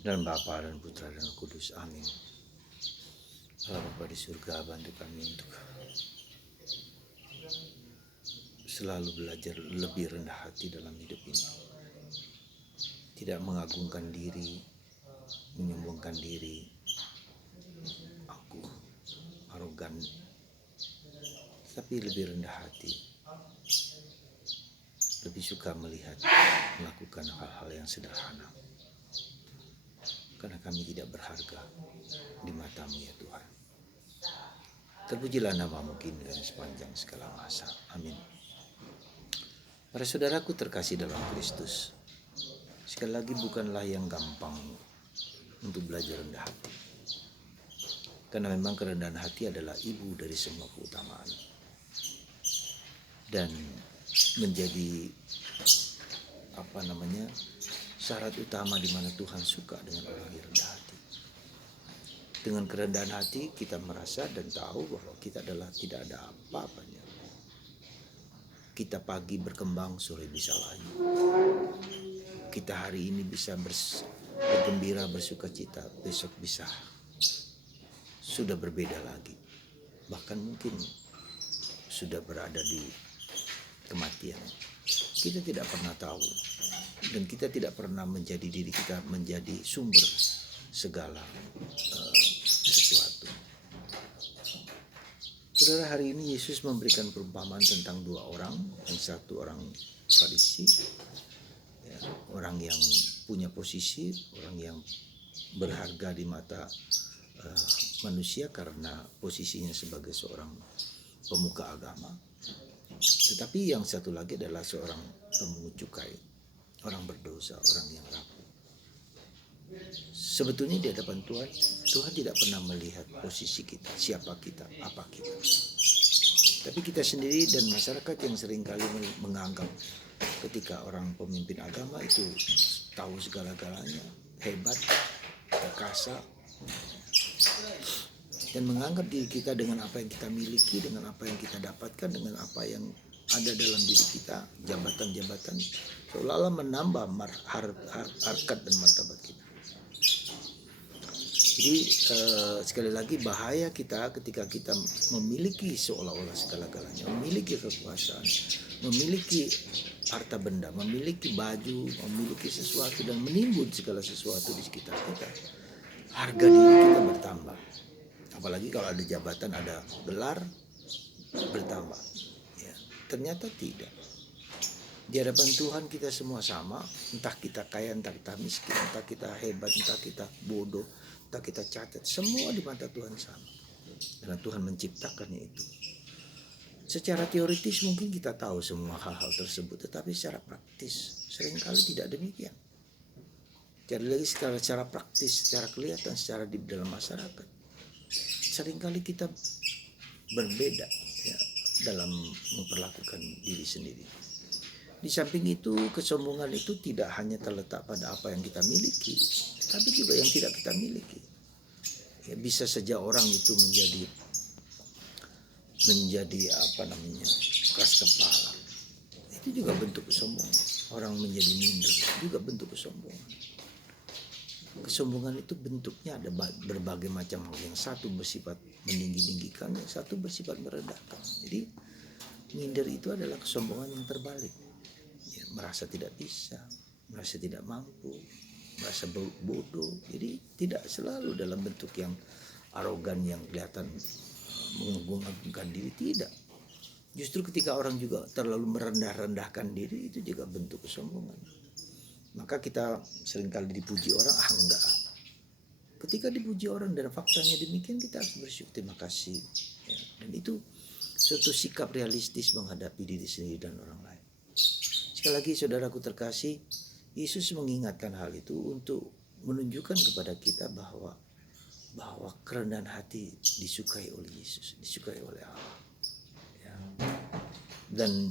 Dan Bapa dan Putra dan Roh Kudus. Amin. Allah Bapa di surga, bantu kami untuk selalu belajar lebih rendah hati dalam hidup ini. Tidak mengagungkan diri, menyombongkan diri, aku arogan, tapi lebih rendah hati, lebih suka melihat, melakukan hal-hal yang sederhana, karena kami tidak berharga di mata-Mu ya Tuhan. Terpujilah nama-Mu kini dan sepanjang segala masa. Amin. Para saudaraku terkasih dalam Kristus, sekali lagi bukanlah yang gampang untuk belajar rendah hati, karena memang kerendahan hati adalah ibu dari semua keutamaan dan menjadi syarat utama di mana Tuhan suka dengan orang yang rendah hati. Dengan kerendahan hati kita merasa dan tahu bahwa kita adalah tidak ada apa-apanya. Kita pagi berkembang, sore bisa layu. Kita hari ini bisa bergembira, bersuka cita, besok bisa sudah berbeda lagi. Bahkan mungkin sudah berada di kematian. Kita tidak pernah tahu, dan kita tidak pernah menjadi diri kita menjadi sumber segala sesuatu. Saudara, hari ini Yesus memberikan perumpamaan tentang dua orang, yang satu orang Farisi, ya, orang yang punya posisi, orang yang berharga di mata manusia karena posisinya sebagai seorang pemuka agama. Tetapi yang satu lagi adalah seorang pemungut cukai, orang berdosa, orang yang rapuh. Sebetulnya di hadapan Tuhan, Tuhan tidak pernah melihat posisi kita, siapa kita, apa kita. Tapi kita sendiri dan masyarakat yang seringkali menganggap ketika orang pemimpin agama itu tahu segala-galanya, hebat, perkasa, dan menganggap diri kita dengan apa yang kita miliki, dengan apa yang kita dapatkan, dengan apa yang ada dalam diri kita, jabatan-jabatan, seolah-olah menambah harkat dan martabat kita. Jadi sekali lagi bahaya kita ketika kita memiliki seolah-olah segala-galanya, memiliki kekuasaan, memiliki harta benda, memiliki baju, memiliki sesuatu dan menimbun segala sesuatu di sekitar kita. Harga diri kita bertambah. Apalagi kalau ada jabatan, ada gelar, bertambah. Ya, ternyata tidak. Di hadapan Tuhan kita semua sama, entah kita kaya, entah kita miskin, entah kita hebat, entah kita bodoh, entah kita cacat, semua di mata Tuhan sama. Karena Tuhan menciptakannya itu. Secara teoritis mungkin kita tahu semua hal-hal tersebut, tetapi secara praktis seringkali tidak demikian. Jadi lagi secara praktis, secara kelihatan, secara di dalam masyarakat, seringkali kita berbeda ya, dalam memperlakukan diri sendiri. Di samping itu, kesombongan itu tidak hanya terletak pada apa yang kita miliki, tapi juga yang tidak kita miliki. Ya, bisa saja orang itu menjadi keras kepala. Itu juga bentuk kesombongan. Orang menjadi minder juga bentuk kesombongan. Kesombongan itu bentuknya ada berbagai macam hal. Yang satu bersifat meninggi-tinggikan, yang satu bersifat merendahkan. Jadi minder itu adalah kesombongan yang terbalik. Ya, merasa tidak bisa, merasa tidak mampu, merasa bodoh. Jadi tidak selalu dalam bentuk yang arogan yang kelihatan mengagungkan diri, tidak. Justru ketika orang juga terlalu merendah-rendahkan diri, itu juga bentuk kesombongan. Maka kita seringkali dipuji orang, enggak. Ketika dipuji orang dan faktanya demikian, kita harus bersyukur, terima kasih. Ya, dan itu suatu sikap realistis menghadapi diri sendiri dan orang lain. Sekali lagi saudaraku terkasih, Yesus mengingatkan hal itu untuk menunjukkan kepada kita bahwa kerendahan hati disukai oleh Yesus, disukai oleh Allah. Ya. Dan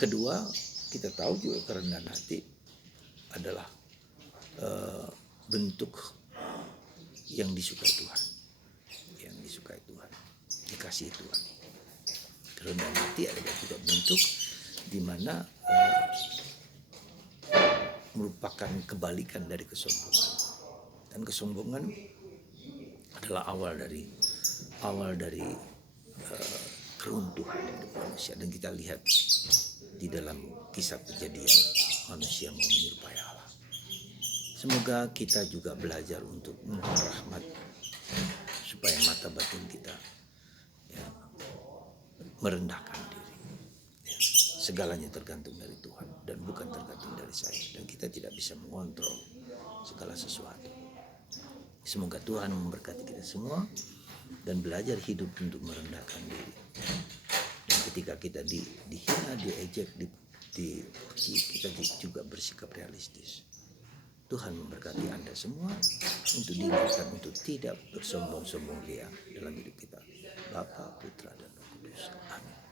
kedua, kita tahu juga kerendahan hati adalah bentuk yang disukai Tuhan, yang disukai Tuhan, dikasihi Tuhan. Kerendahan hati adalah juga bentuk di mana merupakan kebalikan dari kesombongan. Dan kesombongan adalah awal dari keruntuhan hidup manusia. Dan kita lihat di dalam kisah kejadian, manusia mau menyerupai Allah. Semoga kita juga belajar untuk mohon rahmat supaya mata batin kita merendahkan diri. Segalanya tergantung dari Tuhan dan bukan tergantung dari saya. Dan kita tidak bisa mengontrol segala sesuatu. Semoga Tuhan memberkati kita semua dan belajar hidup untuk merendahkan diri. Dan ketika kita dihina, diejek, dipuji, kita juga bersikap realistis. Tuhan memberkati Anda semua untuk diingatkan untuk tidak bersombong-sombong ria dalam hidup kita. Bapa, Putra, dan Roh Kudus. Amin.